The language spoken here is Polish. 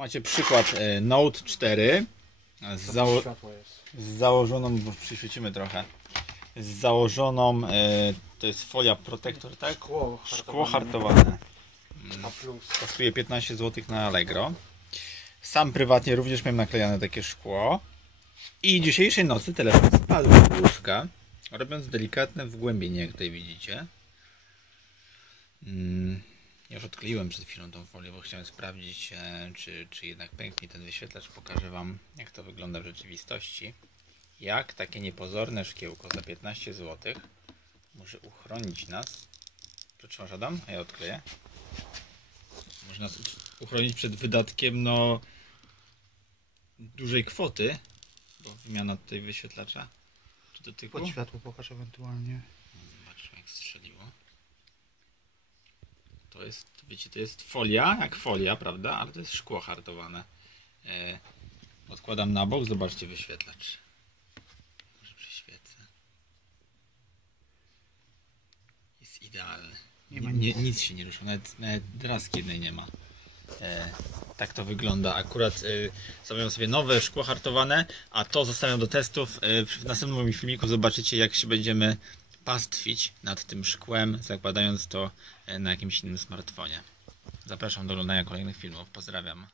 macie przykład e, Note 4 z, zało z założoną, bo przyświecimy trochę, z założoną, e, to jest folia protektor, tak? Szkło. Szkło hartowane. Kosztuje 15 zł na Allegro. Sam prywatnie również miałem naklejane takie szkło. I dzisiejszej nocy telefon spadł z łóżka, robiąc delikatne wgłębienie, jak tutaj widzicie. Już odkleiłem przed chwilą tą folię, bo chciałem sprawdzić, e, czy, czy jednak pęknie ten wyświetlacz. Pokażę Wam, jak to wygląda w rzeczywistości. Jak takie niepozorne szkiełko za 15 zł może uchronić nas. To trzymasz Adam? A ja odkleję. Może nas uchronić przed wydatkiem, no dużej kwoty, bo wymiana tutaj wyświetlacza czy. Pod światło pokaż ewentualnie. Zobaczmy jak strzeliło. To jest, wiecie, to jest folia, jak folia, prawda? Ale to jest szkło hartowane. E, odkładam na bok, zobaczcie wyświetlacz. Może przyświecę. Jest idealny. Nie ma nie, nic się nie ruszyło, nawet, nawet draski jednej nie ma. E, tak to wygląda. Akurat e, sobie nowe szkło hartowane, a to zostawiam do testów. E, w następnym moim filmiku zobaczycie, jak się będziemy pastwić nad tym szkłem, zakładając to e, na jakimś innym smartfonie. Zapraszam do oglądania kolejnych filmów. Pozdrawiam.